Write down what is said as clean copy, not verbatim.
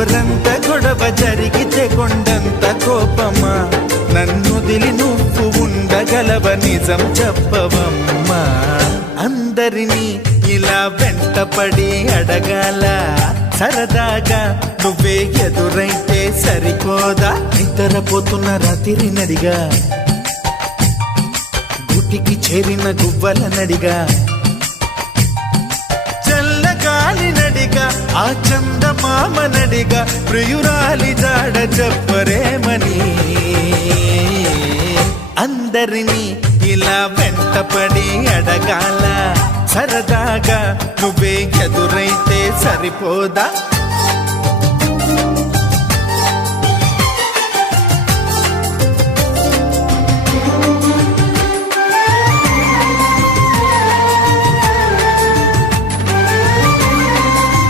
గోరంత గొడవ జరిగితే కొండంత కోపమా నన్నొదిలి నువ్వు ఉండగలవ నిజం చెప్పవమ్మా అందరినీ ఇలా వెంటపడి అడగాల సరదాగా నువ్వే ఎదురైతే సరిపోదా నిద్రపోతున్న రాత్రి నడిగా గుటికి చేరిన గువ్వల నడిగా చల్లగాలి నడిగా ఆ చందమామ నడిగా ప్రియురాలి జాడ చెప్పరేమని అందరినీ ఇలా వెంటపడి అడగాల సరదాగా నువ్వే ఎదురైతే సరిపోదా